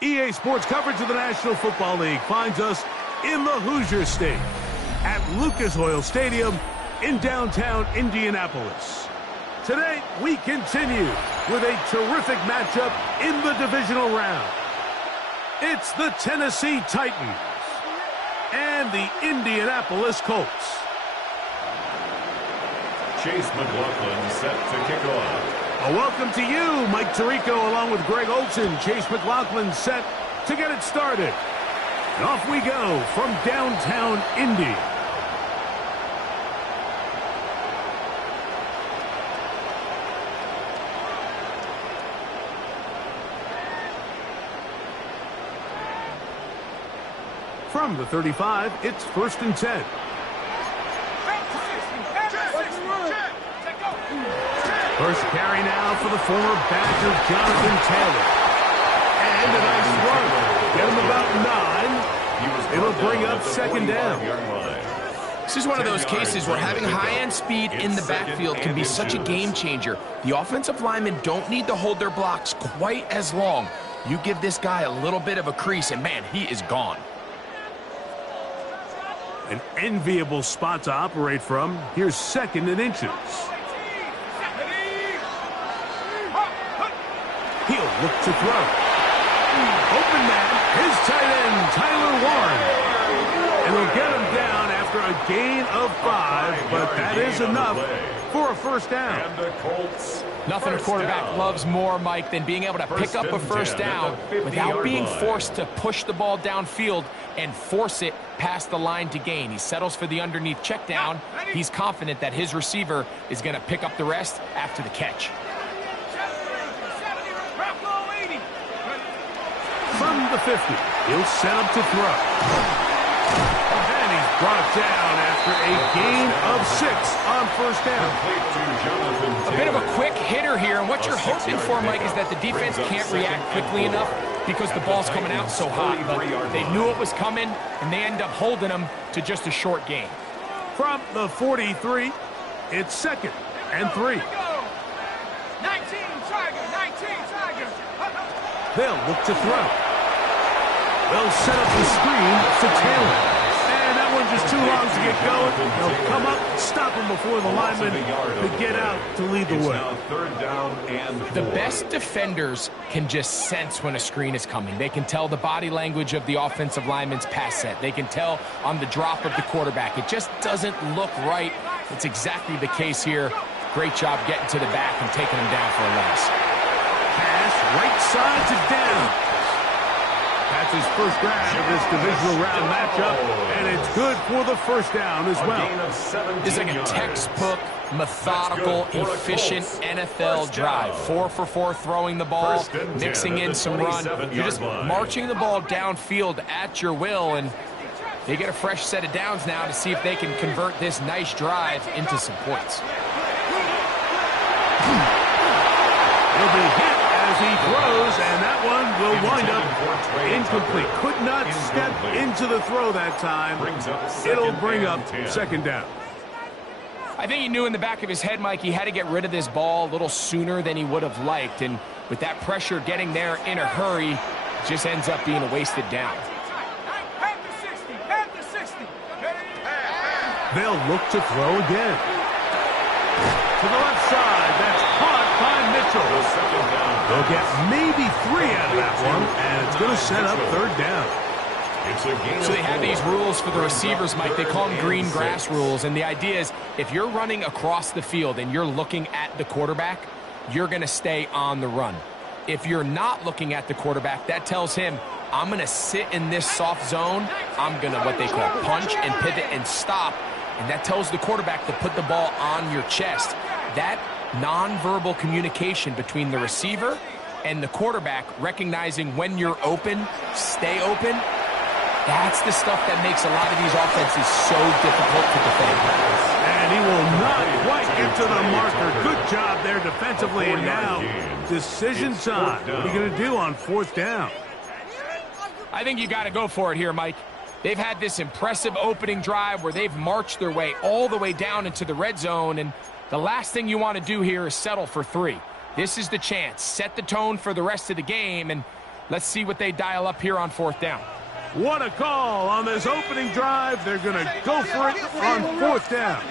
EA Sports coverage of the National Football League finds us in the Hoosier State at Lucas Oil Stadium in downtown Indianapolis. Today, we continue with a terrific matchup in the divisional round. It's the Tennessee Titans and the Indianapolis Colts. Chase McLaughlin set to kick off. A welcome to you, Mike Tirico, along with Greg Olson. Chase McLaughlin set to get it started. And off we go from downtown Indy. From the 35, it's 1st and 10. First carry now for the former Badger, Jonathan Taylor. And a nice run. Get him about 9. It'll bring up 2nd down. This is one of those cases where having high-end speed in the backfield can be such a game changer. The offensive linemen don't need to hold their blocks quite as long. You give this guy a little bit of a crease, and man, he is gone. An enviable spot to operate from. Here's 2nd and inches. He'll look to throw. Open man, his tight end, Tyler Warren. And he'll get him down after a gain of 5, but that is enough for a 1st down. And the Colts. Nothing a quarterback loves more, Mike, than being able to pick up a 1st down without being forced to push the ball downfield and force it past the line to gain. He settles for the underneath check down. He's confident that his receiver is going to pick up the rest after the catch. From the 50, he'll set up to throw. And he's brought down after a gain of 6 on 1st down. A bit of a quick hitter here, and what you're hoping for, Mike, is that the defense can't react quickly enough because the ball's coming out so hot. But they knew it was coming, and they end up holding them to just a short gain. From the 43, it's 2nd and 3. 19 Tiger. They'll look to throw. They'll set up the screen to Taylor. And that one just too long to get going. They'll come up, stop him before the lineman could get out to lead the way. 3rd down and 4. The best defenders can just sense when a screen is coming. They can tell the body language of the offensive lineman's pass set. They can tell on the drop of the quarterback. It just doesn't look right. It's exactly the case here. Great job getting to the back and taking him down for a loss. Pass right side to down. That's his 1st grab of this divisional round matchup, and it's good for the 1st down as well. It's like a textbook, methodical, efficient NFL drive. 4 for 4 throwing the ball, mixing in some run. You're just marching the ball downfield at your will, and they get a fresh set of downs now to see if they can convert this nice drive into some points. He'll be hit as he throws, and that one will wind up incomplete. Could not step into the throw that time. It'll bring up 2nd down. I think he knew in the back of his head, Mike, he had to get rid of this ball a little sooner than he would have liked. And with that pressure getting there in a hurry, it just ends up being a wasted down. They'll look to throw again. To the left side, that's caught by Mitchell. They'll get maybe 3 out of that one, and it's going to set up 3rd down. So they have these rules for the receivers, Mike. They call them green grass rules, and the idea is if you're running across the field and you're looking at the quarterback, you're going to stay on the run. If you're not looking at the quarterback, that tells him I'm going to sit in this soft zone. I'm going to, what they call, punch and pivot and stop. And that tells the quarterback to put the ball on your chest. That nonverbal communication between the receiver and the quarterback, recognizing when you're open, stay open, that's the stuff that makes a lot of these offenses so difficult to defend. And he will not quite get to the marker. Good job there defensively. And now, decision time. What are you going to do on 4th down? I think you got to go for it here, Mike. They've had this impressive opening drive where they've marched their way all the way down into the red zone, and the last thing you want to do here is settle for 3. This is the chance. Set the tone for the rest of the game, and let's see what they dial up here on 4th down. What a call on this opening drive. They're going to go for it on 4th down.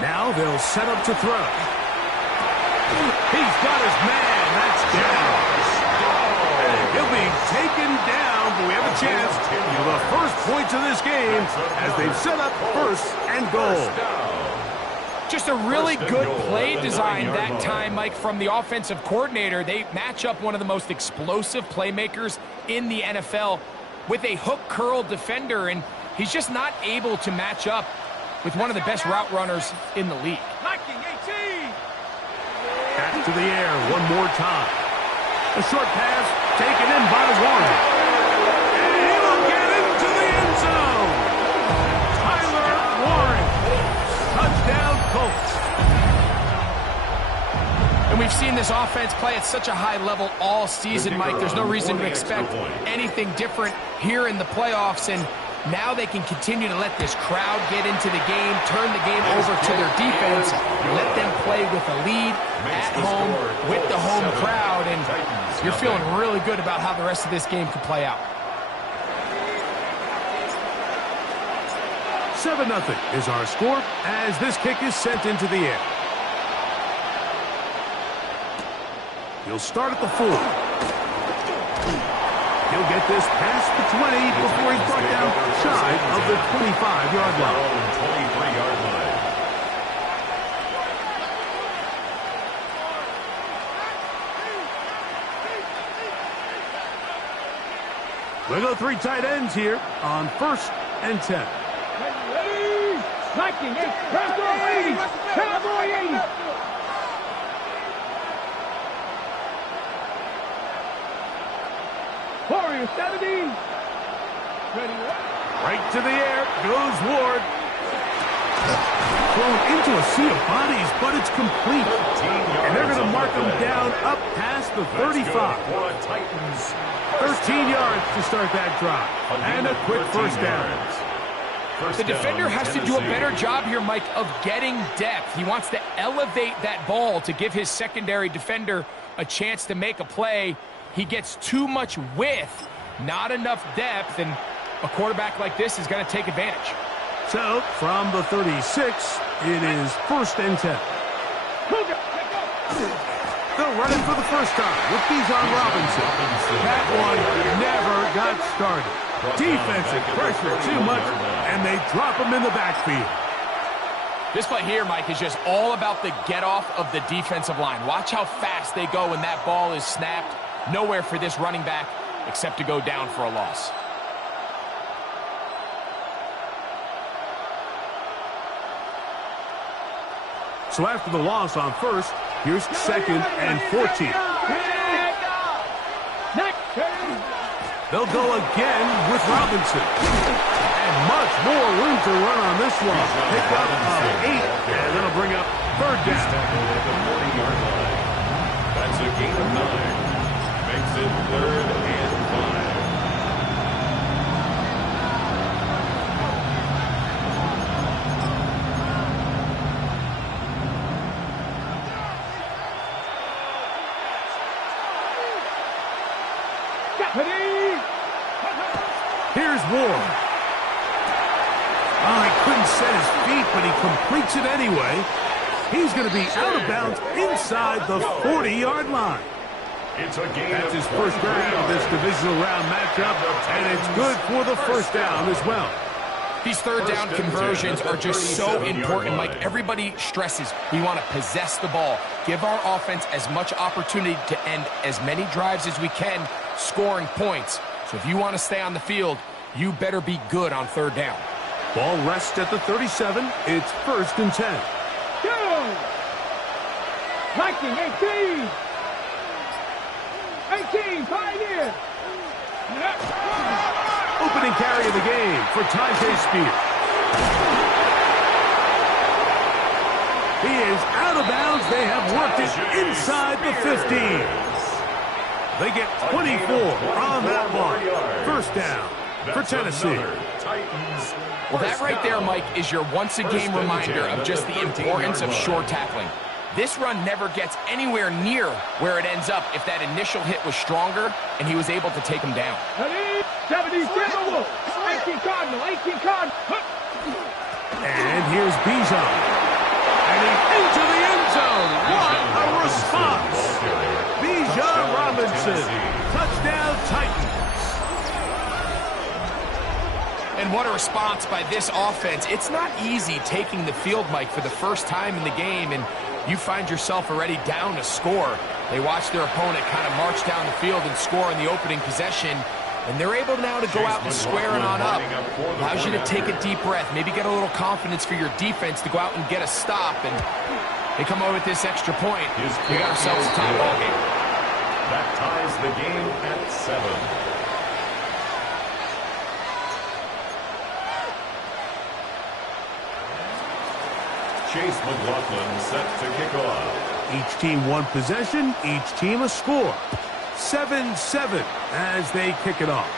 Now they'll set up to throw. He's got his man. That's down. He'll be taken down, but we have a chance for the first points of this game as they've set up 1st and goal. Just a really good play design that time, Mike, from the offensive coordinator. They match up one of the most explosive playmakers in the NFL with a hook curl defender, and he's just not able to match up with one of the best route runners in the league. Back to the air one more time. A short pass taken in by Warren. And he will get into the end zone. Tyler Warren. Touchdown, Colts. And we've seen this offense play at such a high level all season, Mike. There's no reason to expect anything different here in the playoffs, and now they can continue to let this crowd get into the game, turn the game over to their defense, let them play with a lead at home with the home crowd, and you're feeling really good about how the rest of this game could play out. 7-0 is our score as this kick is sent into the air. He'll start at the 4. He'll get this past the 20 before he's brought down shy of the 25-yard line. 23-yard line. We'll go 3 tight ends here on 1st and 10. Cowboy 80. Warrior 70. Right to the air goes Ward. Thrown into a sea of bodies, but it's complete. And they're going to mark him down up past the 35. 13 yards to start that drive. And a quick 1st down. The defender has to do a better job here, Mike, of getting depth. He wants to elevate that ball to give his secondary defender a chance to make a play. He gets too much width, not enough depth, and a quarterback like this is going to take advantage. So, from the 36, it is 1st and 10. They'll run it for the first time with Bijan Robinson. That one never got started. Defensive pressure too much, and they drop him in the backfield. This play here, Mike, is just all about the get-off of the defensive line. Watch how fast they go when that ball is snapped. Nowhere for this running back except to go down for a loss. So after the loss on 1st, here's 2nd and 14. They'll go again with Robinson. And much more room to run on this one. Pick up of 8, and that'll bring up 3rd down. At the 40-yard line. That's a gain of 9. Makes it 3rd and 5. Here's Ward. Oh, he couldn't set his feet, but he completes it anyway. He's going to be out of bounds inside the 40-yard line. It's a gain. That's his first grab of this divisional round matchup, and it's good for the 1st down as well. These third down conversions are just so important, Mike. Everybody stresses we want to possess the ball, give our offense as much opportunity to end as many drives as we can, scoring points. So if you want to stay on the field, you better be good on third down. Ball rests at the 37. It's 1st and 10. Go! Viking 18! 18, Pioneer! Opening carry of the game for Tyjae Spears. He is out of bounds. They have worked it inside the 15. They get 24 on that mark. 1st down for Tennessee. Well, that right there, Mike, is your once-a-game reminder of just the importance of short tackling. This run never gets anywhere near where it ends up if that initial hit was stronger and he was able to take him down. 17 Timberwolves, 18 Cardinal, 18 Cardinal. And here's Bijan. And he's into the end zone. What a response. Bijan Robinson. Touchdown Titans. And what a response by this offense. It's not easy taking the field, Mike, for the first time in the game, and you find yourself already down a score. They watch their opponent kind of march down the field and score in the opening possession, and they're able now to go out and square it on up. Allows you to take a deep breath, maybe get a little confidence for your defense to go out and get a stop, and they come away with this extra point. We got ourselves a tie ball game. That ties the game at 7. Chase McLaughlin set to kick off. Each team one possession, each team a score. 7-7 as they kick it off.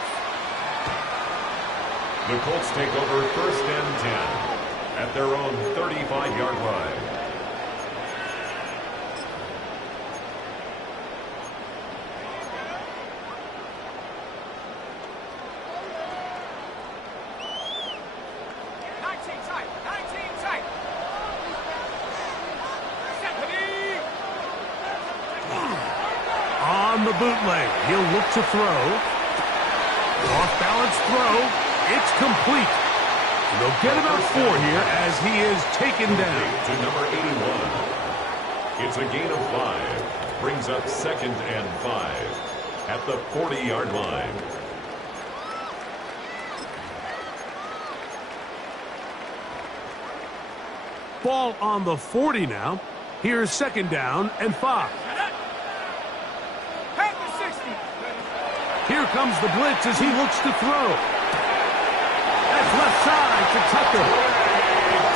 The Colts take over 1st and 10 at their own 35-yard line. On the bootleg, he'll look to throw. Off-balance throw. It's complete. And they'll get about 4 here as he is taken down. To number 81. It's a gain of 5. Brings up 2nd and 5 at the 40-yard line. Ball on the 40 now. Here's 2nd down and 5. Here comes the blitz as he looks to throw. That's left side to Tucker.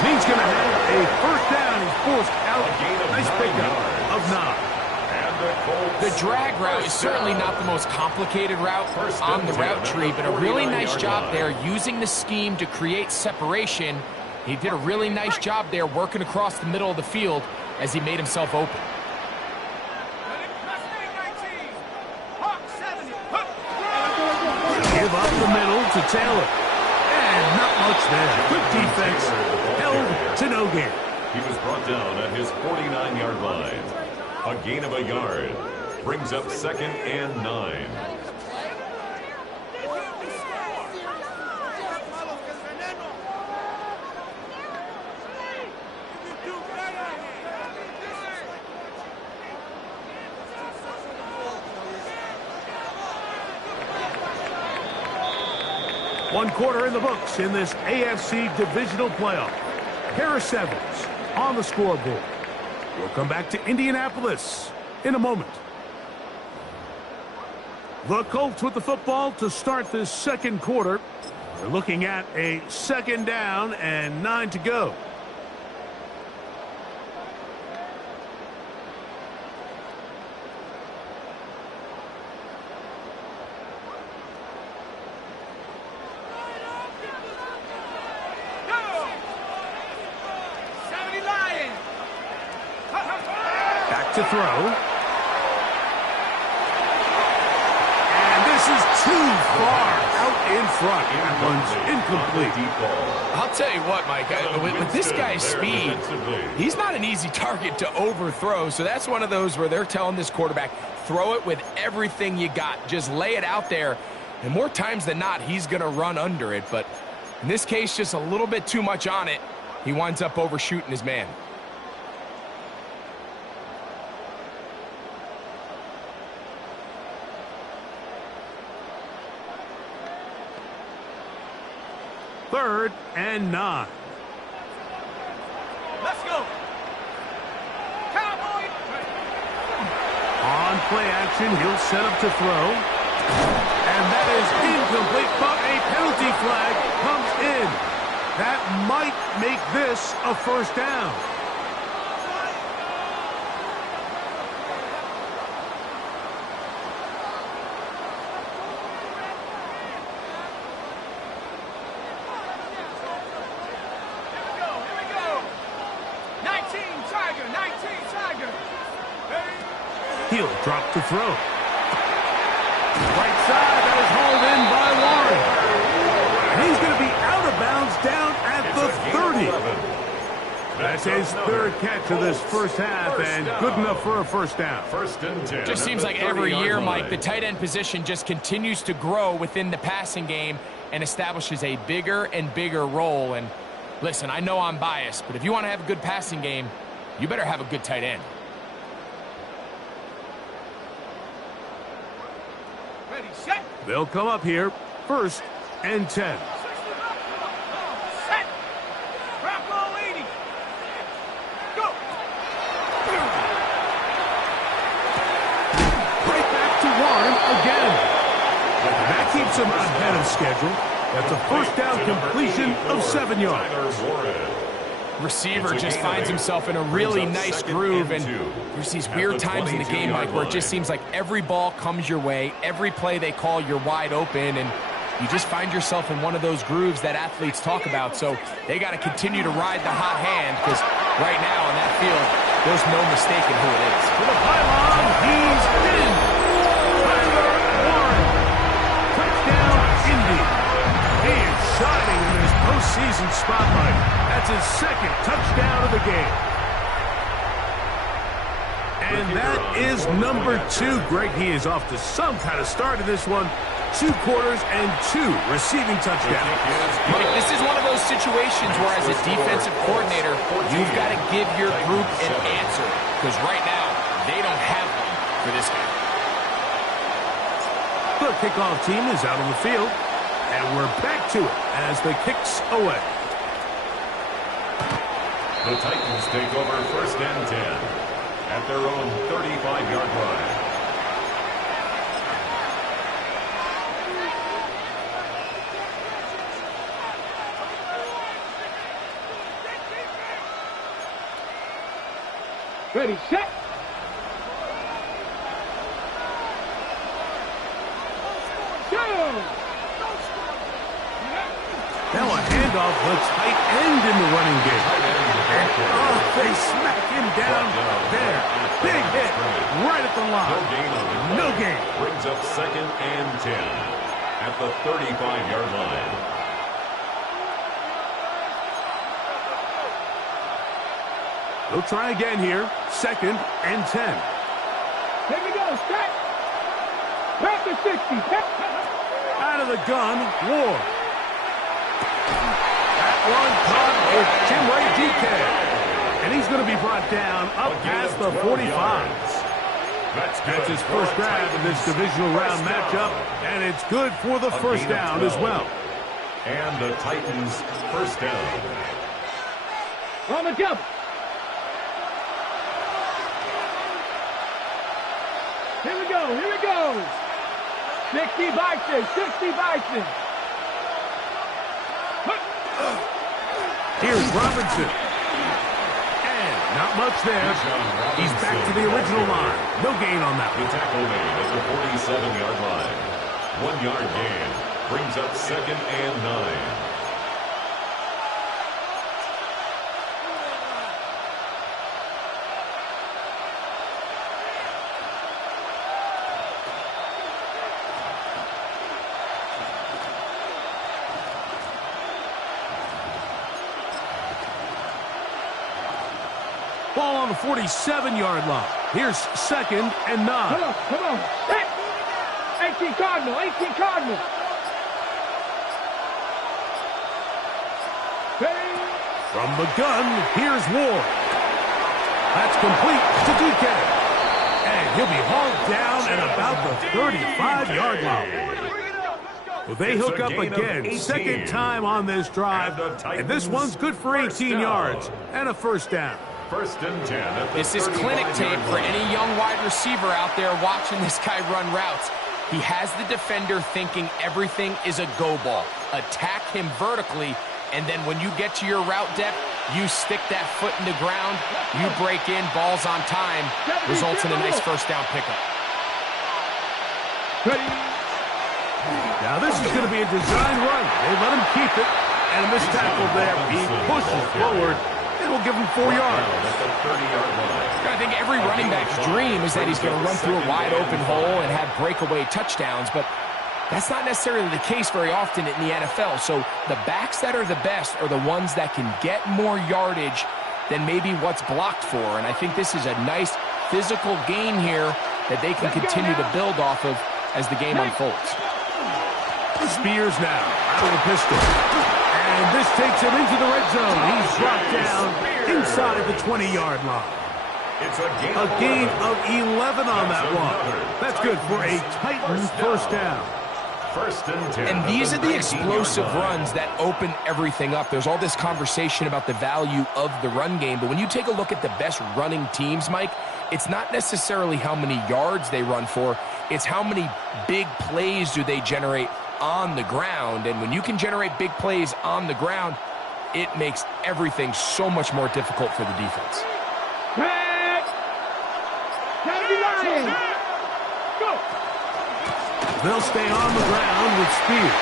He's going to have a 1st down. He's forced out. Nice pickup of 9. The drag route is certainly not the most complicated route on the route tree, but a really nice job there using the scheme to create separation. He did a really nice job there working across the middle of the field as he made himself open. Give up the middle to Taylor. And not much there. Quick defense. Held to no gain. He was brought down at his 49-yard line. A gain of a yard. Brings up 2nd and 9. One quarter in the books in this AFC divisional playoff. Pair of 7s on the scoreboard. We'll come back to Indianapolis in a moment. The Colts with the football to start this 2nd quarter. They're looking at a 2nd down and 9 to go. To throw. And this is too far out in front. That one's incomplete. I'll tell you what, Mike, with this guy's speed, he's not an easy target to overthrow. So that's one of those where they're telling this quarterback, throw it with everything you got. Just lay it out there. And more times than not, he's going to run under it. But In this case, just a little bit too much on it. He winds up overshooting his man. Third and 9. Let's go. Cowboy. On play action, he'll set up to throw. And that is incomplete, but a penalty flag comes in. That might make this a first down. He'll drop to throw. Right side, that is hauled in by Warren. And he's going to be out of bounds down at the 30. That's his third catch of this first half, and good enough for a first down. First and 10. Just seems like every year, Mike, the tight end position just continues to grow within the passing game and establishes a bigger and bigger role. And listen, I know I'm biased, but if you want to have a good passing game, you better have a good tight end. They'll come up here, first and 10. Set. Wrap all 80. Go. Right back to Warren again. That keeps him ahead of schedule. That's a first down completion of 7 yards. Receiver just finds himself in a really nice groove, and there's these weird times in the game, Mike, where it just seems like every ball comes your way, every play they call, you're wide open, and you just find yourself in one of those grooves that athletes talk about. So they got to continue to ride the hot hand, because right now in that field, there's no mistaking who it is. To the pylon, he's in. Tyler Warren. Touchdown, Indy. He is shining in this postseason spotlight. That's his second touchdown of the game. And that is number 2. Greg, he is off to some kind of start in this one. 2 quarters and 2 receiving touchdowns. Mike, this is one of those situations where as a defensive coordinator, you've got to give your group an answer. Because right now, they don't have one for this guy. The kickoff team is out on the field. And we're back to it as the kick's away. The Titans take over first and 10 at their own 35-yard line. Ready, set. Now a handoff, the tight end in the running game. And they smack him down there. Big hit right at the line. No gain. Brings up second and 10 at the 35-yard line. They'll try again here. Second and 10. Here we go, set. Back to 60. Out of the gun, Ward. That one caught with Jimway DK. And he's going to be brought down up past the 45. That's his first grab in this divisional round matchup, and it's good for the first down as well. And the Titans' first down. On the jump. Here we go, here we go. 60 Bison, 60 Bison. Here's Robinson. And not much there. He's back to the original line. No gain on that The one. tackle made at the 47-yard line. 1 yard gain brings up second and 9. Ball on the 47-yard line. Here's second and 9. Come on. Set. 18 Cardinal, 18 Cardinal. From the gun, here's Ward. That's complete to DK. And he'll be hauled down at about the 35-yard line. Well, they hook up again, second time on this drive, and this one's good for 18 yards and a first down. First and 10. This is clinic tape for any young wide receiver out there watching this guy run routes. He has the defender thinking everything is a go ball. Attack him vertically, and then when you get to your route depth, you stick that foot in the ground, you break in, balls on time, results in a nice first down pickup. Now this is going to be a design run. They let him keep it, and a missed tackle there. He pushes forward. It will give him 4 yards. I think every running back's dream is that he's going to run through a wide open hole and have breakaway touchdowns, but that's not necessarily the case very often in the NFL. So the backs that are the best are the ones that can get more yardage than maybe what's blocked for. And I think this is a nice physical gain here that they can continue to build off of as the game unfolds. Spears now out of the pistol. And this takes him into the red zone. He's dropped down inside the 20-yard line. It's a gain of 11 on that one. That's good for a Titans first down. First and 10. And these are the explosive runs that open everything up. There's all this conversation about the value of the run game, but when you take a look at the best running teams, Mike, it's not necessarily how many yards they run for, it's how many big plays do they generate on the ground. And when you can generate big plays on the ground, it makes everything so much more difficult for the defense. They'll stay on the ground with Spears.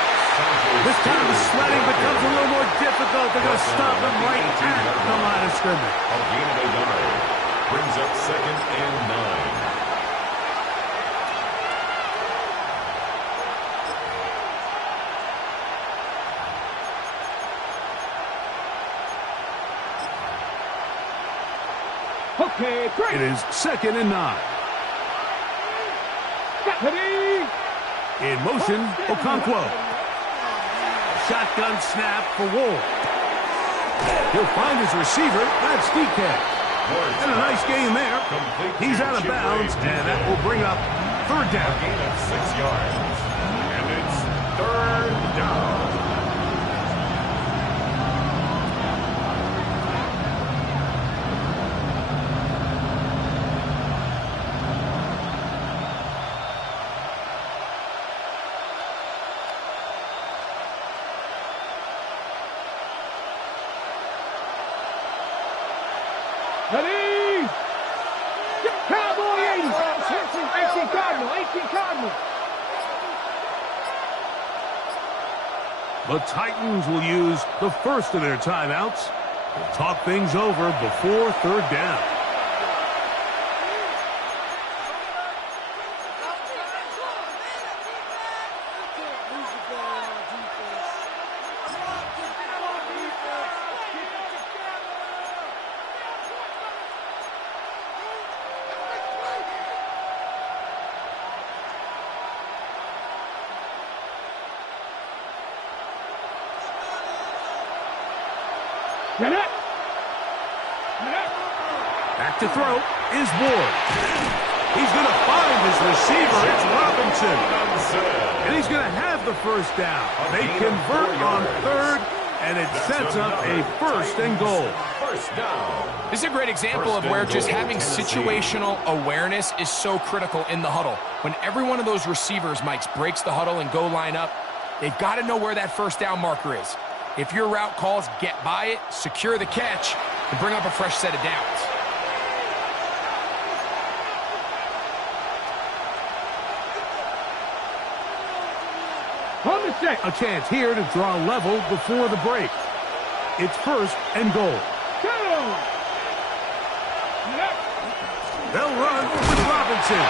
This time the sledding becomes a little more difficult. They're going to stop him right at the line of scrimmage. A gain of 8 yards. Brings up second and 9. Okay, great. It is second and 9. In motion, Okonkwo. Shotgun snap for Ward. He'll find his receiver. That's DK. And a nice game there. He's out of bounds, and that will bring up third down. A gain of 6 yards. And it's third down. Ready? Cowboy 80. 18 Cardinal. 18 Cardinal. The Titans will use the first of their timeouts. We'll talk things over before third down. Back to throw is Ward. He's going to find his receiver. It's Robinson. And he's going to have the first down. They convert on third, and it sets up a first and goal. First down. This is a great example of where just having situational awareness is so critical in the huddle. When every one of those receivers, Mike, breaks the huddle and go line up, they've got to know where that first down marker is. If your route calls, get by it, secure the catch, and bring up a fresh set of downs. On the set. A chance here to draw level before the break. It's first and goal. They'll run with Robinson.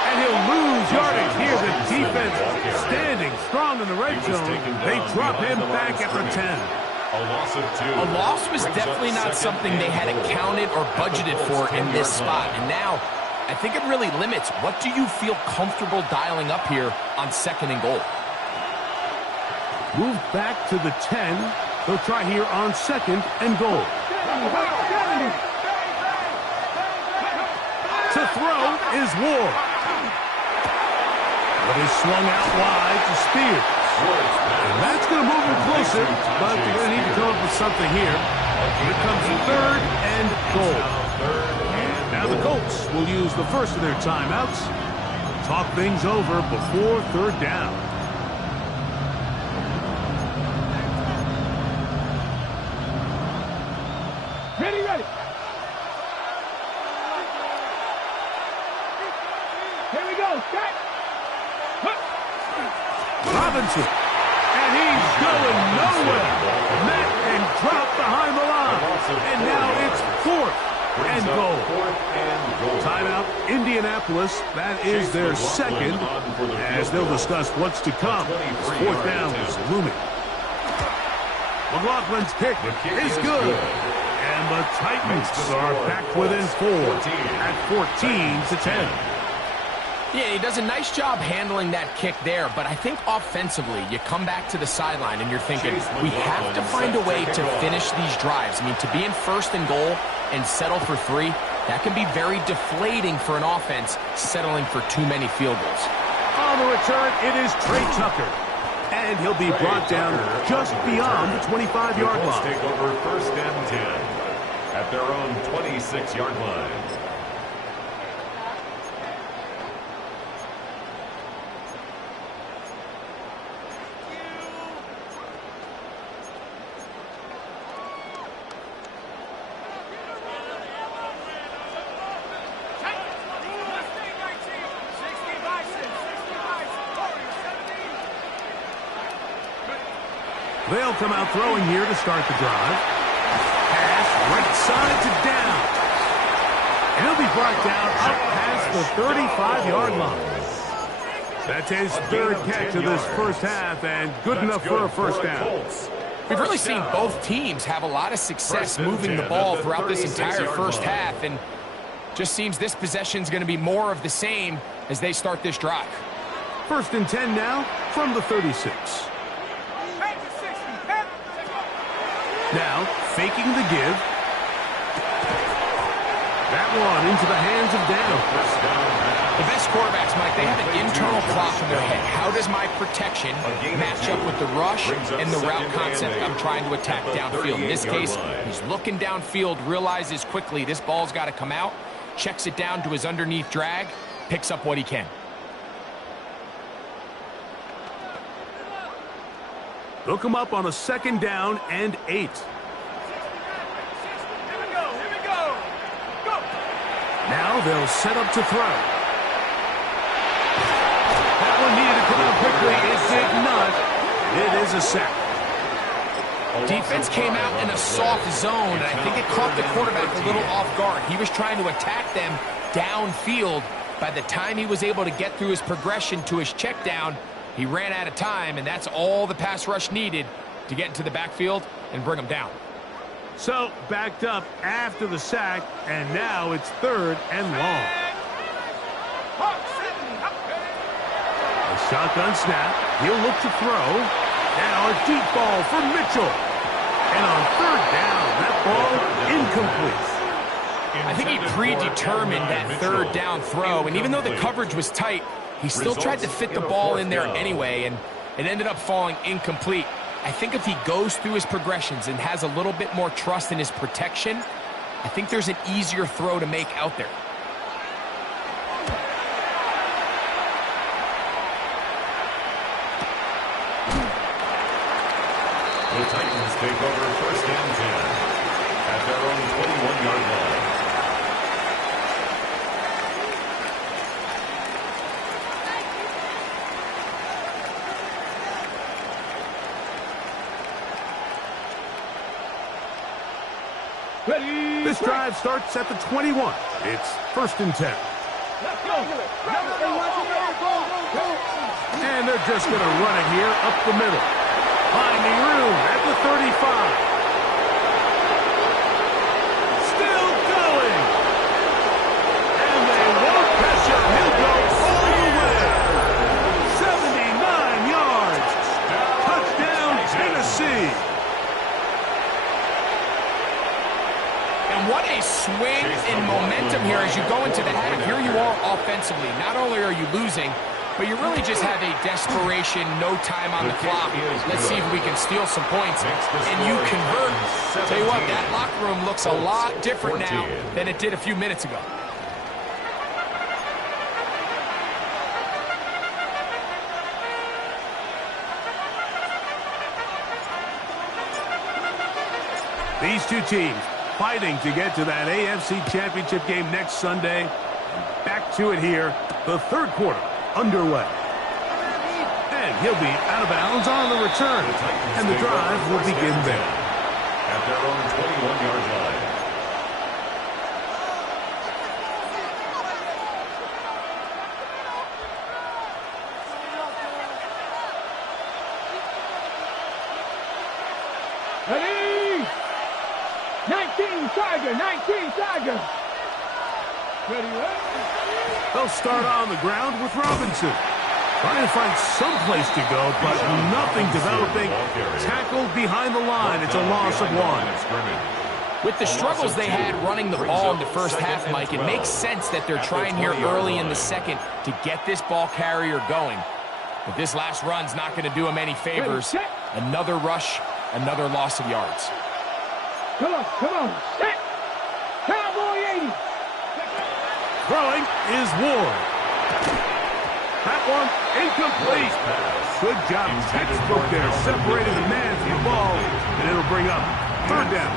And he'll lose yardage here. The defense standing strong in the red zone. They drop him back at the 10. A loss of 2. A loss was definitely not something they had accounted or budgeted for in this spot. And now, I think it really limits. What do you feel comfortable dialing up here on second and goal? Move back to the 10. They'll try here on 2nd and goal. To throw is Ward. But he's swung out wide to Spears. And that's going to move him closer, but they're going to need to come up with something here. Here comes 3rd and goal. Now the Colts will use the first of their timeouts. Talk things over before 3rd down. Ready. Here we go. Set. Robinson. And he's going nowhere. Met and dropped behind the line. And now it's 4th and goal. Timeout, Indianapolis. That is their 2nd, as they'll discuss what's to come. 4th down is looming. McLaughlin's kick is good. And the Titans are back within 4 at 14-10. Yeah, he does a nice job handling that kick there, but I think offensively, you come back to the sideline and you're thinking, we have to find a way to finish these drives. I mean, to be in 1st and goal and settle for 3, that can be very deflating for an offense settling for too many field goals. On the return, it is Trey Tucker. And he'll be brought down just beyond the 25-yard line. Take over 1st and 10 at their own 26-yard line. They'll come out throwing here to start the drive. Pass right side to down. And he'll be brought down up past the 35-yard line. That's his 3rd catch of this first half, and good enough for a first down. We've really seen both teams have a lot of success moving the ball throughout this entire first half, and just seems this possession is going to be more of the same as they start this drive. 1st and 10 now from the 36. Now, faking the give. That one into the hands of Down. The best quarterbacks, Mike, they have an internal clock in their head. How does my protection match up with the rush and the route concept I'm trying to attack downfield? In this case, he's looking downfield, realizes quickly this ball's got to come out, checks it down to his underneath drag, picks up what he can. They'll come up on a 2nd down and 8. Here we go. Go. Now they'll set up to throw. That one needed to come out quickly. It did not. It is a sack. Defense came out in a soft zone, and I think it caught the quarterback a little off guard. He was trying to attack them downfield. By the time he was able to get through his progression to his check down, he ran out of time, and that's all the pass rush needed to get into the backfield and bring him down. So, backed up after the sack, and now it's 3rd and long. A shotgun snap. He'll look to throw. Now a deep ball for Mitchell. And on 3rd down, that ball incomplete. I think he predetermined that 3rd down throw, and even though the coverage was tight, he still tried to fit the ball in there anyway, and it ended up falling incomplete. I think if he goes through his progressions and has a little bit more trust in his protection, I think there's an easier throw to make out there. The Titans take over 1st and 10 at their own 21-yard line. Ready. This drive starts at the 21. It's 1st and 10. And they're just going to run it here up the middle. Finding room at the 35. Still going. And they won't catch him. He'll go all the way. 79 yards. Touchdown, Tennessee. defensively. Not only are you losing, but you really just have a desperation, no time on the clock. Let's see if we can steal some points. And you convert. Tell you what, that locker room looks a lot different now than it did a few minutes ago. These two teams fighting to get to that AFC Championship game next Sunday. Back to it here, the third quarter underway. And he'll be out of bounds on the return. And the drive will begin there. At their own 21-yard line. Ready? 19 Tiger, 19 Tiger. Ready? They'll start on the ground with Robinson. Trying to find some place to go, but nothing developing. Tackled behind the line. It's a loss of 1. With the struggles they had running the ball in the first half, Mike, it makes sense that they're trying here early in the second to get this ball carrier going. But this last run's not going to do him any favors. Another rush, another loss of yards. Come on, set. Cowboy 80. Throwing is Ward. That one incomplete. Good job. Textbook there. Separated the man from the ball, and it'll bring up third down.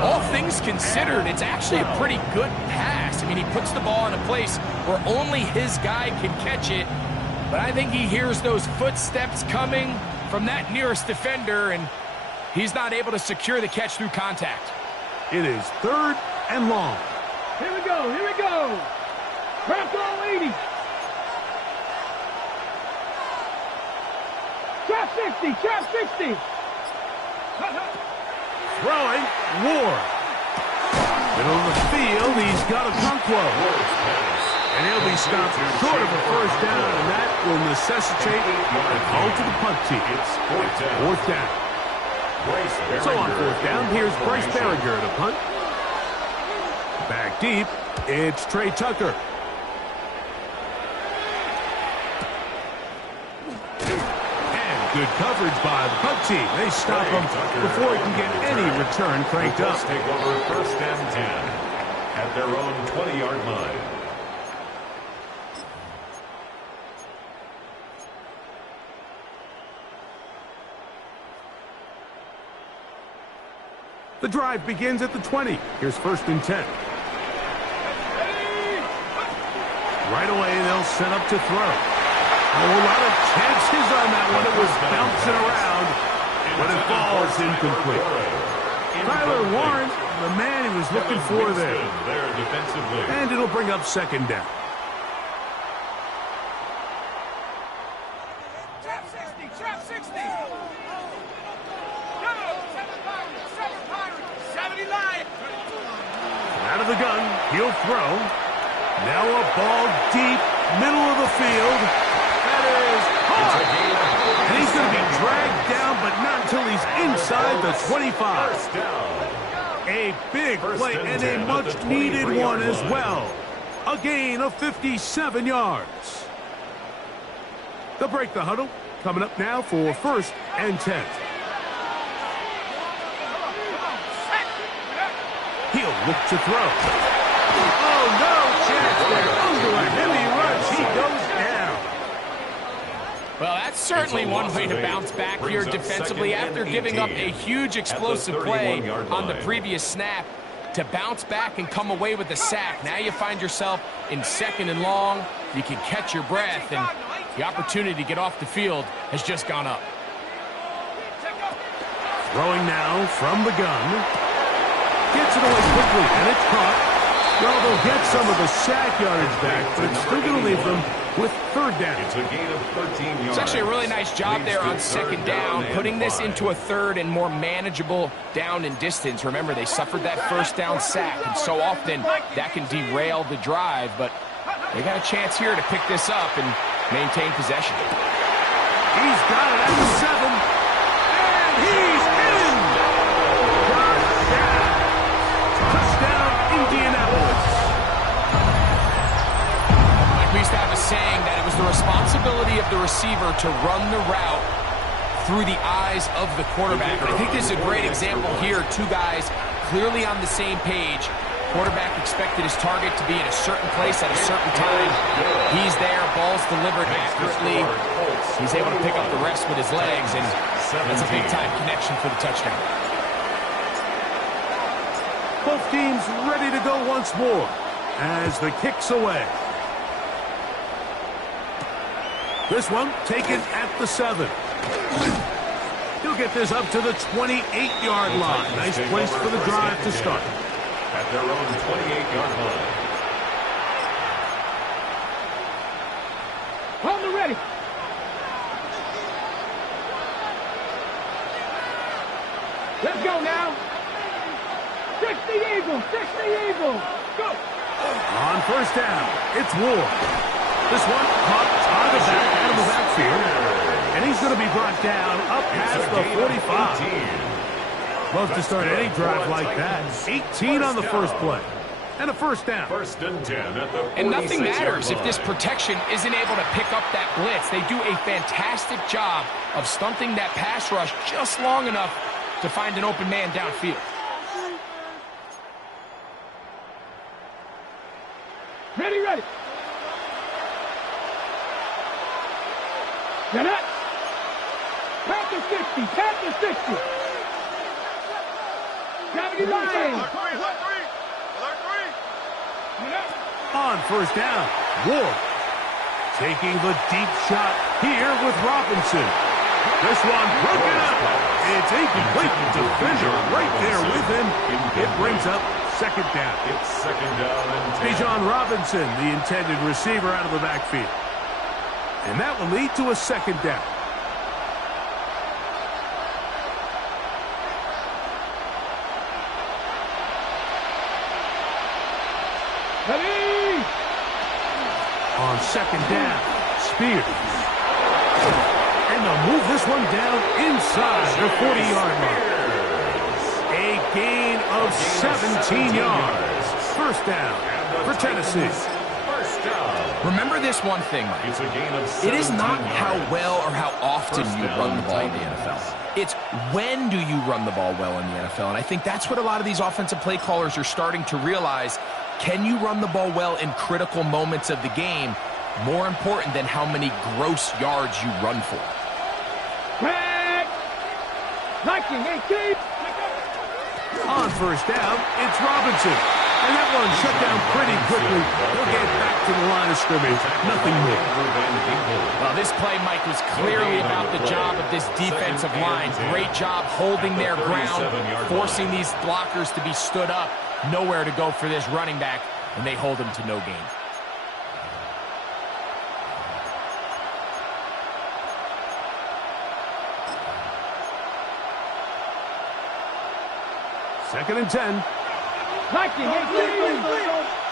All things considered, it's actually a pretty good pass. I mean, he puts the ball in a place where only his guy can catch it. But I think he hears those footsteps coming from that nearest defender, and he's not able to secure the catch through contact. It is third and long. Here we go. Bronco 80. Trap 60. Throwing, Ward. Middle of the field, he's got a Conquo. And he'll be stopped short of a first down, and that will necessitate a call to the punt team. It's fourth down. So on fourth down, here's Bryce Berringer to punt. Back deep, it's Trey Tucker. Good coverage by the punt team. They stop him before he can get any return cranked up. Take over first and 10 at their own 20-yard line. The drive begins at the 20. Here's first and 10. Right away, they'll set up to throw. A lot of chances on that one. It was bouncing around, but it falls incomplete. Tyler Warren, the man he was looking for there. And it'll bring up second down. Trap 60. Out of the gun, he'll throw. Now a ball deep, middle of the field. That is hard. And he's going to be dragged down, but not until he's inside the 25. A big play and a much-needed one as well. A gain of 57 yards. They'll break the huddle. Coming up now for first and 10. He'll look to throw. Oh, no chance there. Under a heavy rush, he goes down. Well, that's certainly one way to bounce back here defensively after giving up a huge explosive play on the previous snap. To bounce back and come away with a sack. Now you find yourself in second and long. You can catch your breath, and the opportunity to get off the field has just gone up. Throwing now from the gun. Gets it away quickly, and it's caught. Well, they'll get some of the sack yardage back, but it's still going to leave them with third down. It's a gain of 13 yards. It's actually a really nice job there on second down, putting this into a third and more manageable down and distance. Remember, they suffered that first down sack, and so often that can derail the drive, but they got a chance here to pick this up and maintain possession. He's got it at the 7, and he's in! Touchdown, Indianapolis. saying that it was the responsibility of the receiver to run the route through the eyes of the quarterback. And I think this is a great example here. Two guys clearly on the same page. Quarterback expected his target to be in a certain place at a certain time. He's there, ball's delivered accurately. He's able to pick up the rest with his legs, and that's a big-time connection for the touchdown. Both teams ready to go once more as the kick's away. This one taken at the 7. He'll get this up to the 28-yard line. Nice place for the drive to start. At their own 28-yard line. Hold it ready. Let's go now. 60 Eagles, 60 Eagles. Go. On first down, it's Ward. This one caught out of the backfield. And he's going to be brought down up past the 45. Love to start any drive like that. 18 on the first play. And a first down. First and 10 at the 46-yard line. And nothing matters if this protection isn't able to pick up that blitz. They do a fantastic job of stunting that pass rush just long enough to find an open man downfield. Ready, ready. Get up. Panther 60, Panther 60. Gravity line. On first down, Ward taking the deep shot here with Robinson. This one broken up. It's incomplete. Defender right there with him. It brings up second down. It's second down and 10. Bijan Robinson, the intended receiver, out of the backfield. And that will lead to a second down. Ready. On second down, Spears. And they'll move this one down inside the 40-yard line. A gain of 17 yards. First down for Tennessee. First down. Remember this one thing, Mike. It's a gain of 17 It is not how yards. well or how often First you down, run the ball in the Titans. NFL. It's when do you run the ball well in the NFL. And I think that's what a lot of these offensive play callers are starting to realize. Can you run the ball well in critical moments of the game? More important than how many gross yards you run for. Back. 19, 18. On first down, it's Robinson. And that one shut down pretty quickly. He'll get back to the line of scrimmage. Nothing more. Well, this play, Mike, was clearly about the job of this defensive line. Great job holding their ground, forcing these blockers to be stood up. Nowhere to go for this running back, and they hold him to no gain. Second and 10. 19, 18.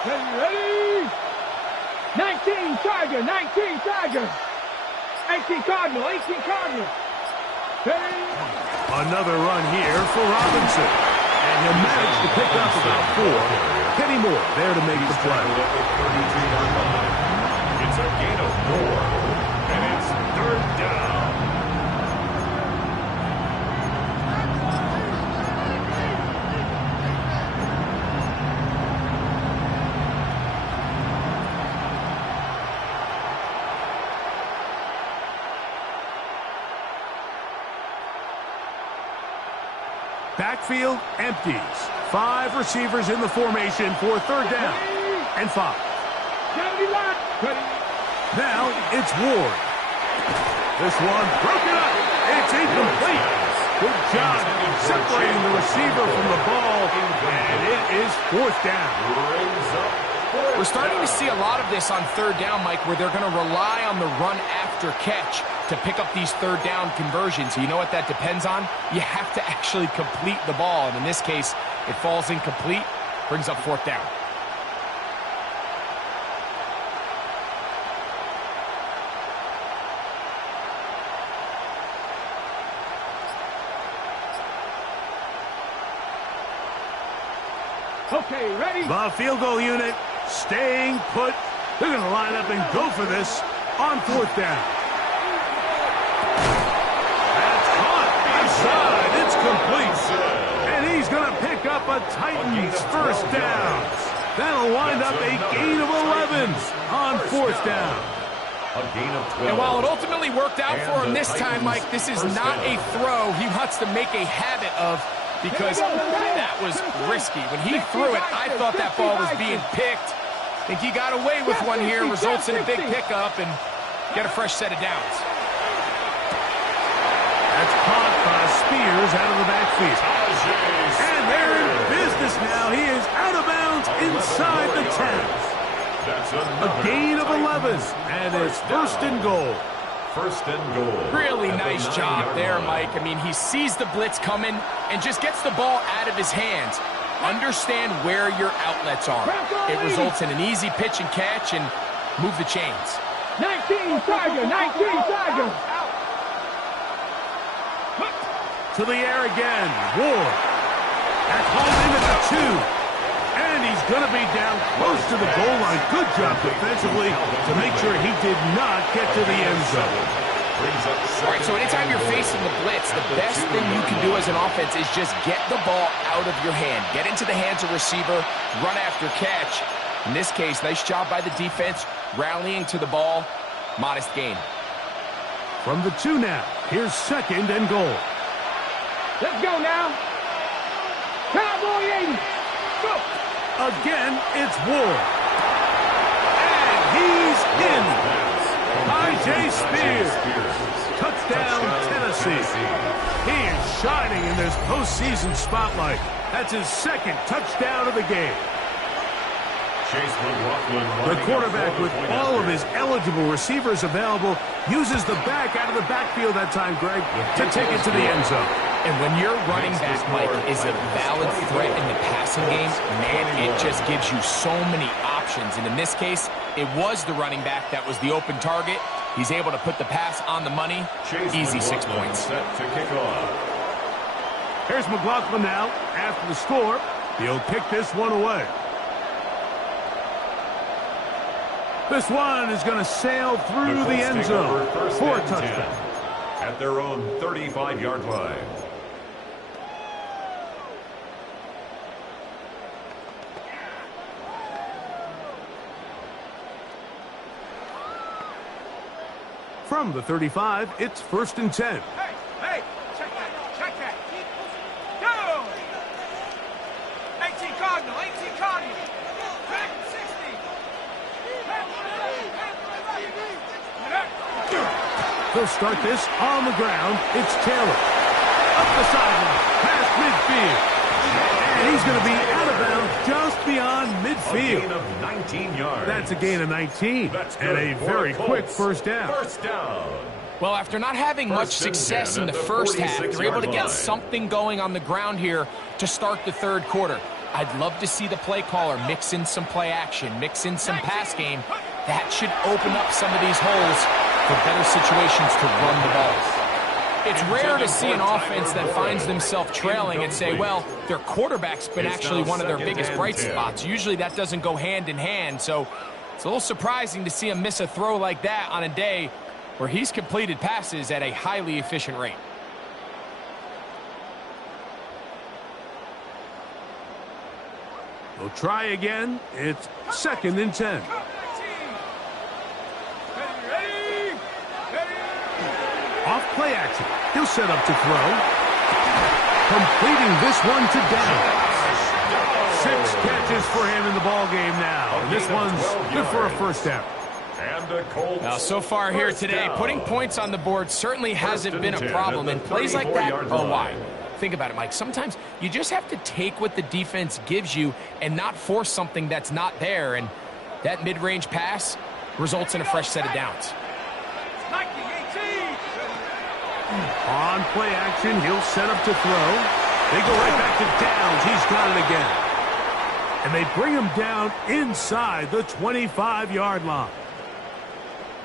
Ready. 19, Tiger, 19, Tiger. 18, Cardinal, 18, Cardinal. Ready. Another run here for Robinson. And he'll manage to pick up about 4. Kenny Moore there to make the play. It's a gain of 4. And it's third down. Backfield empties. 5 receivers in the formation for third down and 5. Now it's Ward. This one broken up. It's incomplete. Good job separating the receiver from the ball, and it is fourth down. We're starting to see a lot of this on third down, Mike, where they're going to rely on the run after catch to pick up these third down conversions. You know what that depends on? You have to actually complete the ball, and in this case, it falls incomplete, brings up fourth down. Okay, ready. The field goal unit staying put They're going to line up and go for this on 4th down. That's caught inside. It's complete. And he's going to pick up a Titans first down. That'll wind up a gain of 11 on 4th down. A gain of 12. And while it ultimately worked out for him this time, Mike, this is not a throw he wants to make a habit of, because that was risky. When he threw it, I thought that ball was being picked. I think he got away with one here, results in a big pickup, and get a fresh set of downs. That's caught by Spears out of the backfield. And they're in business now. He is out of bounds inside the 10. A gain of 11, and it's 1st and goal. 1st and goal. Really nice job there, Mike. I mean, he sees the blitz coming and just gets the ball out of his hands. Understand where your outlets are. It results in an easy pitch and catch and move the chains. 19 Tiger, 19 Tiger. To the air again. Ward. That's home into the 2. And he's going to be down close to the goal line. Good job defensively to make sure he did not get to the end zone. All right, so anytime you're facing the blitz, the best thing you can do as an offense is just get the ball out of your hand. Get into the hands of receiver, run after catch. In this case, nice job by the defense, rallying to the ball. Modest gain. From the 2 now, here's 2nd and goal. Let's go now. Cowboy 80. Go. Again, it's Ward. And he's in. I.J. Spears. Touchdown, Tennessee. He is shining in this postseason spotlight. That's his 2nd touchdown of the game. The quarterback, with all of his eligible receivers available, uses the back out of the backfield that time, Greg, to take it to the end zone. And when your running back, Mike, is a valid threat in the passing game, man, it just gives you so many options. And in this case, it was the running back that was the open target. He's able to put the pass on the money. Easy 6 points. Set to kick off. Here's McLaughlin now. After the score, he'll kick this one away. This one is going to sail through the end zone for a touchdown. At their own 35-yard line. From the 35, it's 1st and 10. Hey, check that. Go! 18 Cardinal, 18 Cardinal. Back 60. They'll start this on the ground. It's Taylor. Up the sideline, past midfield. And he's going to be out of bounds just beyond midfield. A gain of 19 yards. That's a gain of 19. And a very quick first down. First down. Well, after not having much success in the first half, they're able to get something going on the ground here to start the 3rd quarter. I'd love to see the play caller mix in some play action, mix in some pass game. That should open up some of these holes for better situations to run the ball. It's rare to see an offense that finds themselves trailing and say, well, their quarterback's been actually one of their biggest bright spots. Usually that doesn't go hand in hand, so it's a little surprising to see him miss a throw like that on a day where he's completed passes at a highly efficient rate. They'll try again. It's 2nd and 10. Off play action. He'll set up to throw. Completing this one to down. 6 catches for him in the ball game now. And this one's good for a first down. Now, so far here today, putting points on the board certainly hasn't been a problem. And plays like that are why. Think about it, Mike. Sometimes you just have to take what the defense gives you and not force something that's not there. And that mid-range pass results in a fresh set of downs. On play action, he'll set up to throw. They go right back to downs. He's got it again. And they bring him down inside the 25-yard line.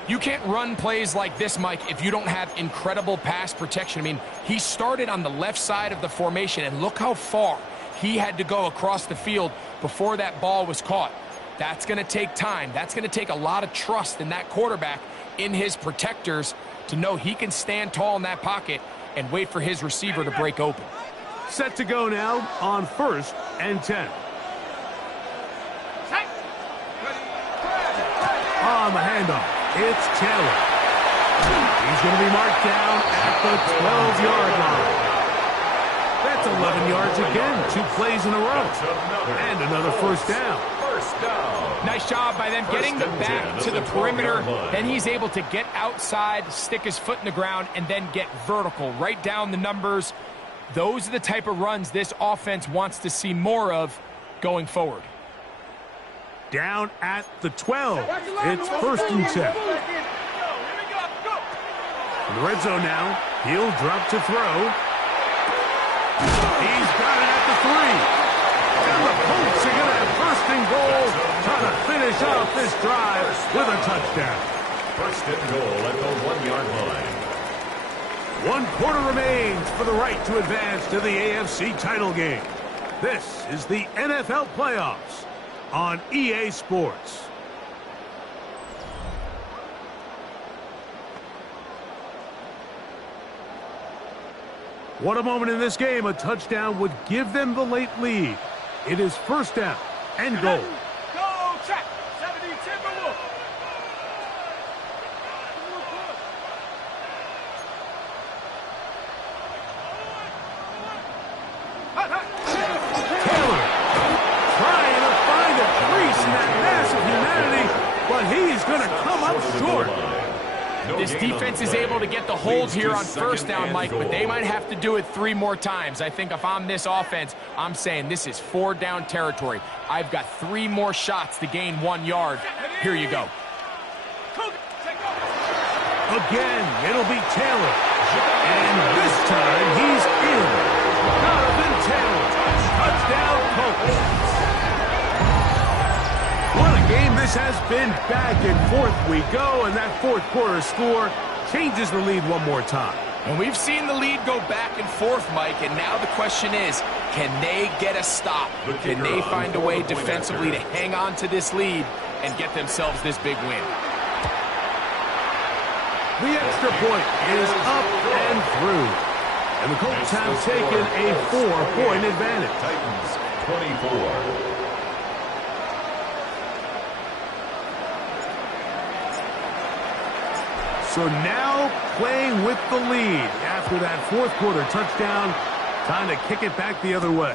You can't run plays like this, Mike, if you don't have incredible pass protection. I mean, he started on the left side of the formation, and look how far he had to go across the field before that ball was caught. That's going to take time. That's going to take a lot of trust in that quarterback, in his protectors, to know he can stand tall in that pocket and wait for his receiver to break open. Set to go now on 1st and 10. On the handoff, it's Taylor. He's going to be marked down at the 12-yard line. That's 11 yards again, 2 plays in a row. And another first down. Nice job by them getting the back to the perimeter. Then he's able to get outside, stick his foot in the ground, and then get vertical. Right down the numbers. Those are the type of runs this offense wants to see more of going forward. Down at the 12. It's 1st and 10. In the red zone now. He'll drop to throw. He's got it at the 3. And the Colts are going to have 1st and goal, trying to finish off this drive with a touchdown. 1st and goal at the 1-yard line. 1 quarter remains for the right to advance to the AFC title game. This is the NFL playoffs on EA Sports. What a moment in this game. A touchdown would give them the late lead. It is 1st down and goal. Go check. 70 Timberwolves. Taylor trying to find a crease in that massive humanity, but he's going to come up short. This defense is able to get the hold here on 1st down, Mike, but they might have to do it 3 more times. I think if I'm this offense, I'm saying this is 4 down territory. I've got 3 more shots to gain 1 yard. Here you go. Again, it'll be Taylor. And this time, he's in. Jonathan Taylor. Touchdown, Colts. What a game this has been. Back and forth we go, and that 4th quarter score changes the lead 1 more time. And we've seen the lead go back and forth, Mike, and now the question is, can they get a stop? Can they find a way defensively to hang on to this lead and get themselves this big win? The extra point is up and through. And the Colts have taken a 4-point advantage. Titans 24. So now playing with the lead after that 4th quarter touchdown. Time to kick it back the other way.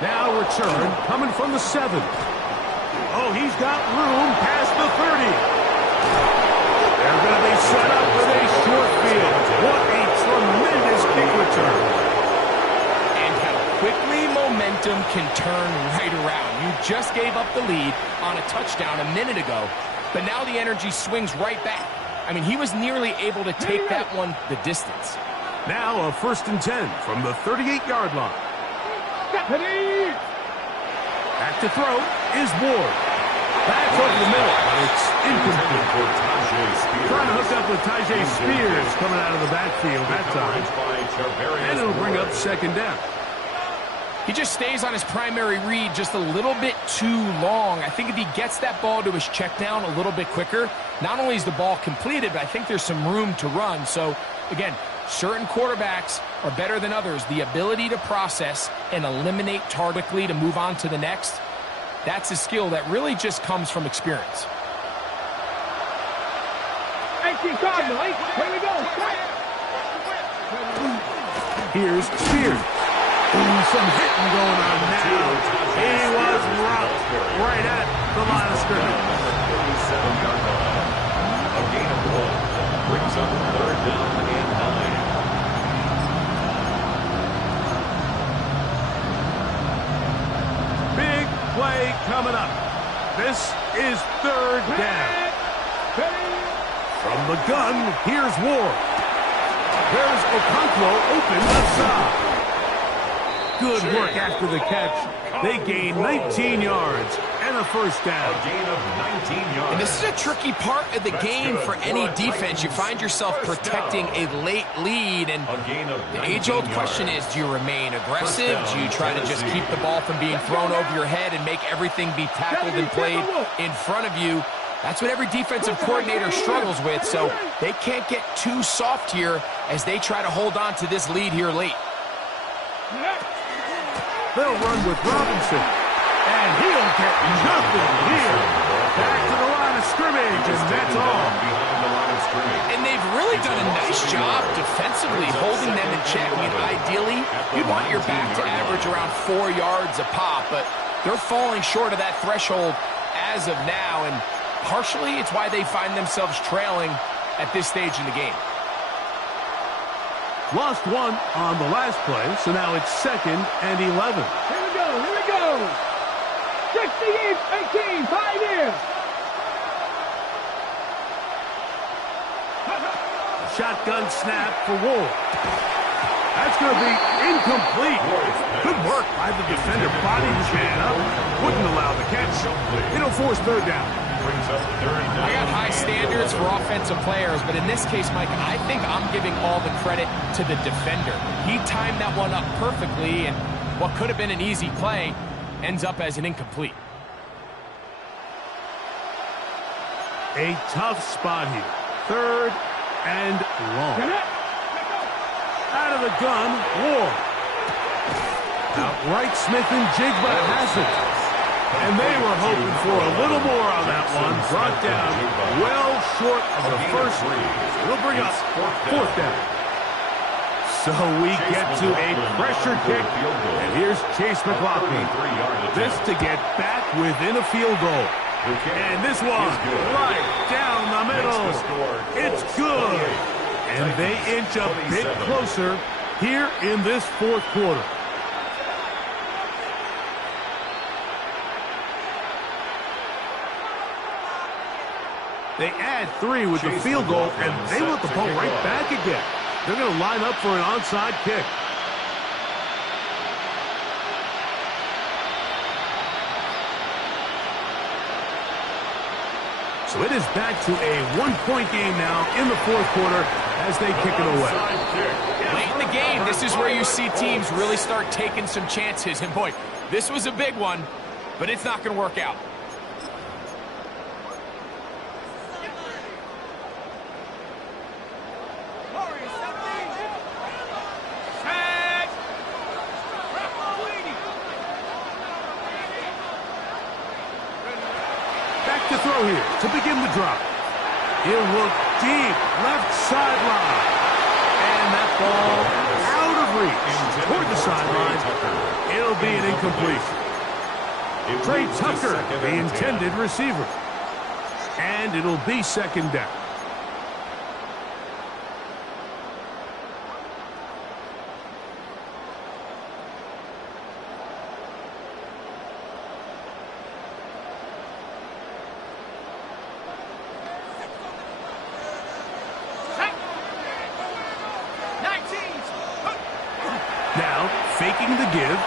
Now return coming from the 7. Oh, he's got room past the 30. They're going to be set up with a short field. What a tremendous kick return. And how quickly momentum can turn right around. You just gave up the lead on a touchdown a minute ago, but now the energy swings right back. I mean, he was nearly able to take that one the distance. Now a 1st and 10 from the 38-yard line. Back to throw is Ward. Back over the middle, but it's incomplete. Trying to hook up with Tajay Spears coming out of the backfield that time. And it'll bring up 2nd down. He just stays on his primary read just a little bit too long. I think if he gets that ball to his check down a little bit quicker, not only is the ball completed, but I think there's some room to run. So, again, certain quarterbacks are better than others. The ability to process and eliminate tardically to move on to the next, that's a skill that really just comes from experience. Here we go. Here's Spears. Ooh, some hitting going on now. He was rocked right at the line of scrimmage. 37-yard line. A gain of 1 brings up 3rd down and 9. Big play coming up. This is 3rd down. From the gun, here's Ward. There's Okonkwo open left side. Good work after the catch. They gain 19 yards and a first down. A gain of 19 yards. And this is a tricky part of the game for any defense. You find yourself protecting a late lead, and the age-old question is, do you remain aggressive? Do you try to just keep the ball from being thrown over your head and make everything be tackled and played in front of you? That's what every defensive coordinator struggles with, so they can't get too soft here as they try to hold on to this lead here late. They'll run with Robinson, and he'll get nothing here. Back to the line of scrimmage, and that's all. And they've really done a nice job defensively holding them in check. I mean, ideally, you'd want your back to average around 4 yards a pop, but they're falling short of that threshold as of now, and partially, it's why they find themselves trailing at this stage in the game. Lost one on the last play, so now it's 2nd and 11. Here we go, here we go. 68-18, 5 here. Shotgun snap for Wolf. That's going to be incomplete. Good work by the defender. Body his man up. Wouldn't allow the catch. It'll force third down. I got high standards for offensive players, but in this case, Mike, I think I'm giving all the credit to the defender. He timed that one up perfectly, and what could have been an easy play ends up as an incomplete. A tough spot here. 3rd and long. Out of the gun, Ward. Outright Smith and Jigba has it. And they were hoping for a little more on that one. Brought down well short of the first. It'll bring up 4th down. So we get to a pressure kick. And here's Chase McLaughlin. This to get back within a field goal. And this one right down the middle. It's good. And they inch a bit closer here in this 4th quarter. They add 3 with the field goal, and they want the ball right back again. They're going to line up for an onside kick. So it is back to a 1-point game now in the 4th quarter as they kick it away. Late in the game, this is where you see teams really start taking some chances. And boy, this was a big one, but it's not going to work out. To throw here to begin the drop. He'll look deep, left sideline. And that ball out of reach toward the sideline. It'll be an incomplete. Trey Tucker, the intended receiver. And it'll be 2nd down. Now, faking the give.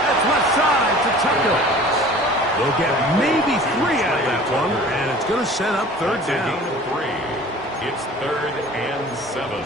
That's left side to Tucker. They'll get maybe 3 out of that one, and it's going to set up 3rd down. It's 3rd and 7.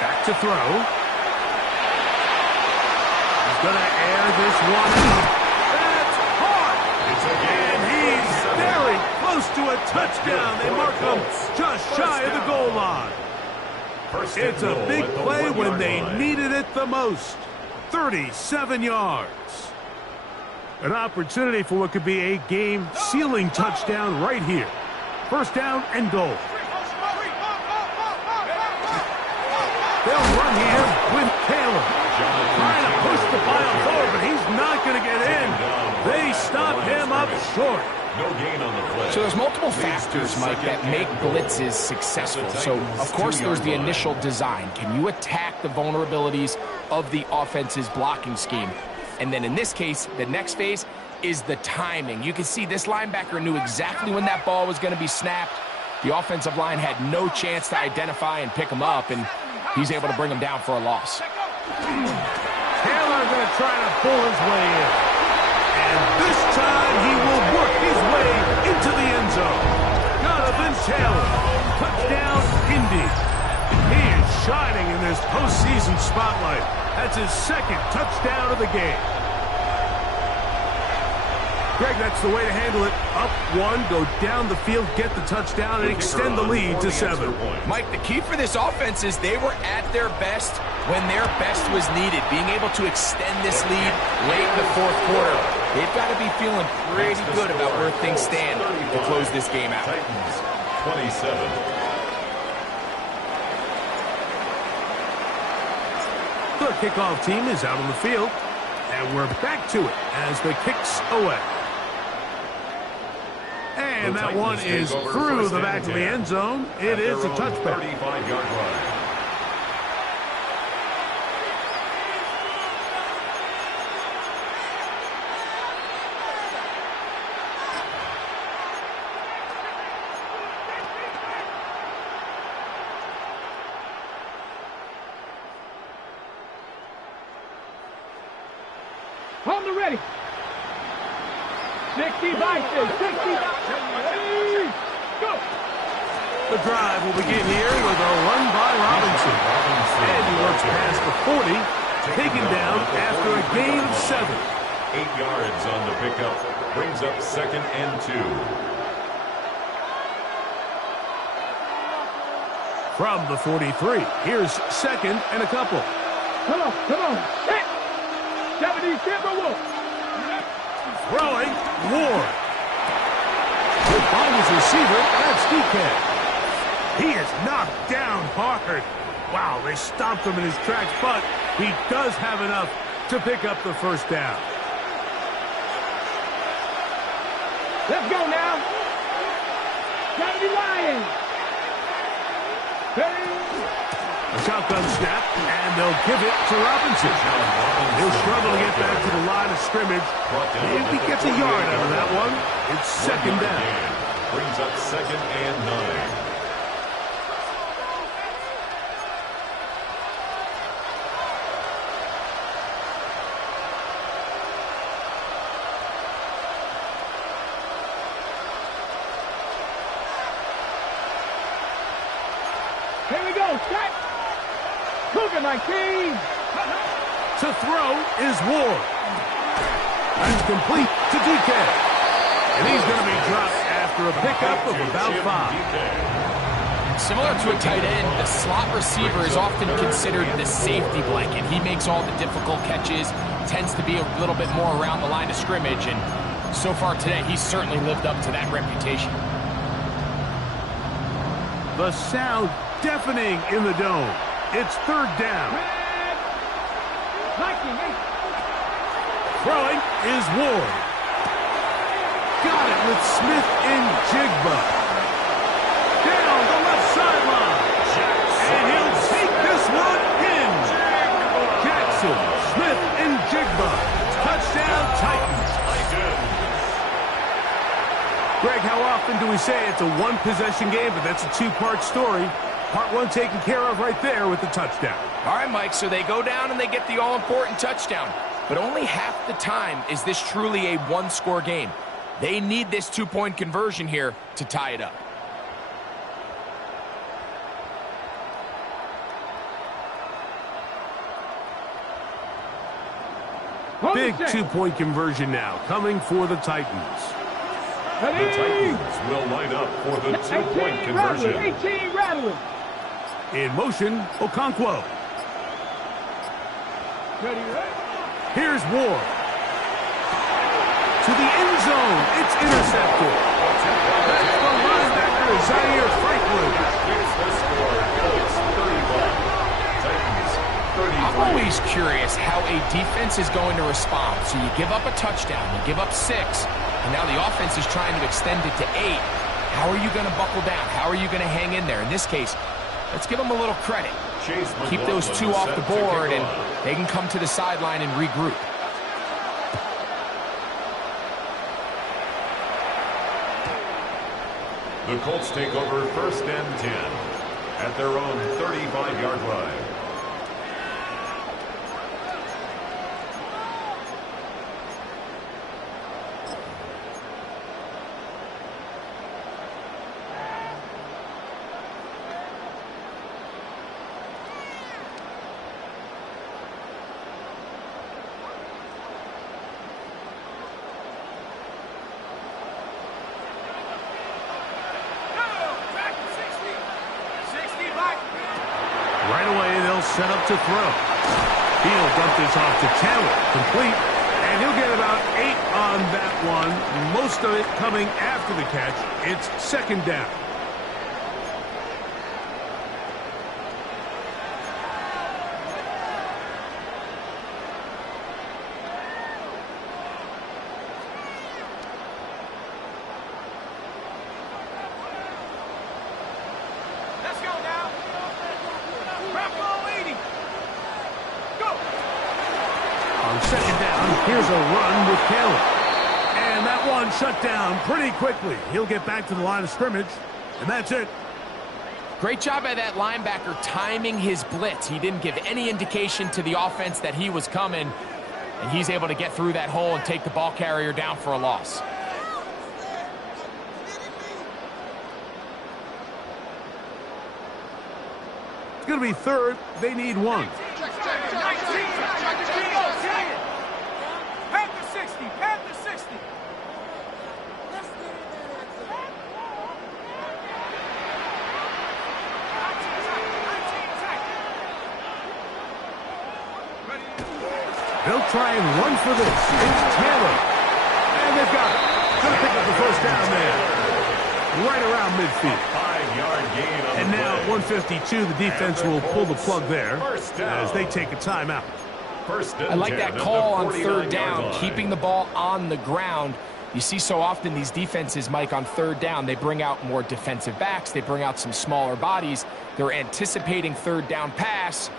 Back to throw. He's going to air this one out. That's hard. And he's very close to a touchdown. They mark him just shy of the goal line. It's a big play when they needed it the most. 37 yards. An opportunity for what could be a game-sealing touchdown right here. 1st down and goal. They'll run here with Caleb. Trying to push the pile forward, but he's not going to get in. They stop him up short. No gain on the play. So there's multiple factors, Mike, that make blitzes successful. So, of course, there's the initial design. Can you attack the vulnerabilities of the offense's blocking scheme? And then in this case, the next phase is the timing. You can see this linebacker knew exactly when that ball was going to be snapped. The offensive line had no chance to identify and pick him up, and he's able to bring him down for a loss. Taylor going to try to pull his way in. And this time he will work his way into the end zone. Jonathan Taylor, touchdown, Indy. He is shining in this postseason spotlight. That's his second touchdown of the game. Greg, that's the way to handle it. Up one, go down the field, get the touchdown, and extend the lead to 7. Mike, the key for this offense is they were at their best when their best was needed. Being able to extend this lead late in the fourth quarter. They've got to be feeling pretty good about where things stand to close this game out. Titans, 27. The kickoff team is out on the field, and we're back to it as the kick's away. And that one is through the back of the end zone. It is a touchback. 35-yard line. Hold the ready. 60 boxes, 60 boxes. Go. The drive will begin here with a run by Robinson. And he works past the 40, taken down after a gain of 7. 8 yards on the pickup. Brings up 2nd and 2. From the 43, here's 2nd and a couple. Come on, come on. Hit. 70 Timberwolves. Throwing, Ward. He'll find his receiver, that's DK. He is knocked down hard. Wow, they stopped him in his tracks, but he does have enough to pick up the first down. Let's go now. 70 Lions. A shotgun snap, and they'll give it to Robinson. He'll struggle to get back to the line of scrimmage. If he gets a yard out of that one, it's 2nd down. Brings up 2nd and 9. Here we go, set. Cougar 19. To throw is Ward. That's complete to DK. And he's going to be dropped after a pickup of about 5. Similar to a tight end, the slot receiver is often considered the safety blanket. He makes all the difficult catches, tends to be a little bit more around the line of scrimmage, and so far today, he's certainly lived up to that reputation. The sound deafening in the dome. It's 3rd down. Throwing is Ward. Got it with Smith and Jigba. Down the left sideline. And he'll take this one in. Jackson, Smith, and Jigba. Touchdown, Titans. Greg, how often do we say it's a one-possession game, but that's a two-part story? Part 1 taken care of right there with the touchdown. All right, Mike, so they go down and they get the all-important touchdown. But only half the time is this truly a one-score game. They need this 2-point conversion here to tie it up. Big 2-point conversion now coming for the Titans. The Titans will line up for the 2-point conversion. 18 rattling. In motion, Okonkwo. Here's Ward. To the end zone. It's intercepted. That's the linebacker, Zaire Franklin. I'm always curious how a defense is going to respond. So you give up a touchdown, you give up 6, and Now the offense is trying to extend it to 8. How are you going to buckle down? How are you going to hang in there? In this case, let's give them a little credit. Keep those 2 off the board, and they can come to the sideline and regroup. The Colts take over 1st and 10 at their own 35-yard line. Right away, they'll set up to throw. He'll dump this off to Taylor. Complete. And he'll get about 8 on that one. Most of it coming after the catch. It's 2nd down. Let's go now. Bravo 80. Go. On 2nd down, here's a run with Taylor. And that one shut down pretty quickly. He'll get back to the line of scrimmage, and that's it. Great job by that linebacker timing his blitz. He didn't give any indication to the offense that he was coming, and he's able to get through that hole and take the ball carrier down for a loss. It's going to be 3rd. They need 1. Panther 60. They'll try and run for this. It's Taylor. And they've got it. Going to pick up the 1st down there. Right around midfield. 5-yard gain on And the now at play. 152, the defense will pull the plug there as they take a timeout. I like that call on 3rd down, keeping the ball on the ground. You see so often these defenses, Mike, on 3rd down, they bring out more defensive backs. They bring out some smaller bodies. They're anticipating 3rd down pass.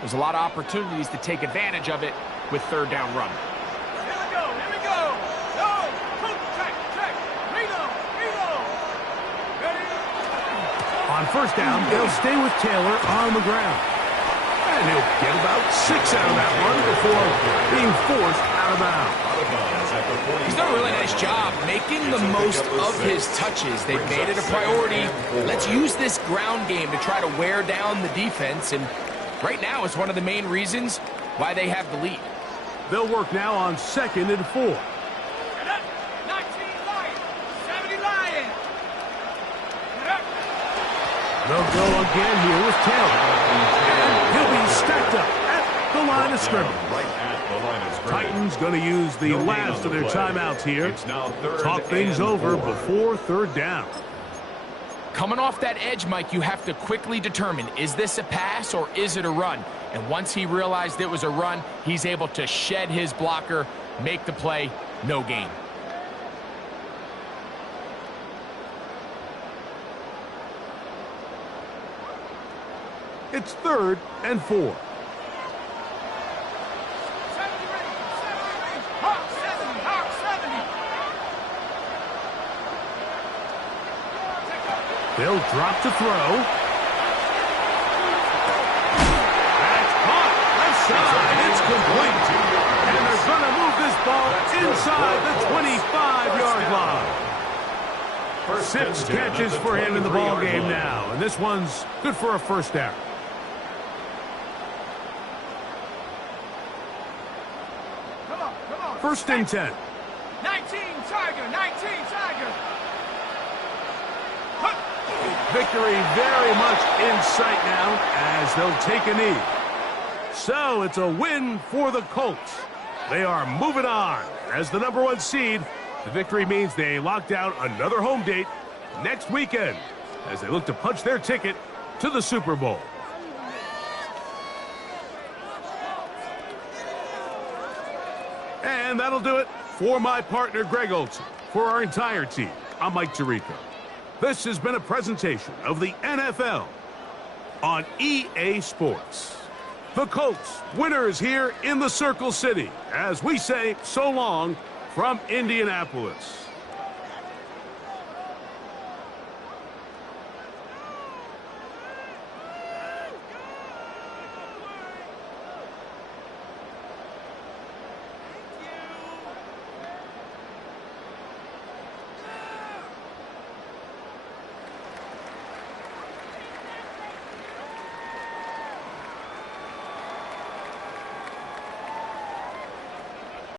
There's a lot of opportunities to take advantage of it with 3rd down run. Here we go. Go. Check. Reload. Ready? On 1st down, they'll stay with Taylor on the ground. And he'll get about 6 out of that one before being forced out of bounds. He's done a really nice job making the most of his touches. They've made it a priority. Let's use this ground game to try to wear down the defense, and right now it's one of the main reasons why they have the lead. They'll work now on 2nd and 4. 19 Lions. 70 Lions. They'll go again here with Taylor. And he'll be stacked up at the line of scrimmage. Right at the line of scrimmage. Titans going to use the last of their timeouts here. It's now 3rd Talk things and over 4. before 3rd down. Coming off that edge, Mike, you have to quickly determine, is this a pass or is it a run? And once he realized it was a run, he's able to shed his blocker, make the play, no gain. It's 3rd and 4. 70 ready. Hawk 70. They'll drop to throw. That's caught. Left side. It's complete. And they're going to move this ball inside the 25-yard line. 6 catches for him in the ball game now. And this one's good for a 1st down. Come on. 1st and 10. 19 Tiger. Victory very much in sight now as they'll take a knee. So it's a win for the Colts. They are moving on as the #1 seed. The victory means they locked out another home date next weekend as they look to punch their ticket to the Super Bowl. And that'll do it for my partner, Greg Olson. For our entire team, I'm Mike Tirico. This has been a presentation of the NFL on EA Sports. The Colts, winners here in the Circle City, as we say so long from Indianapolis.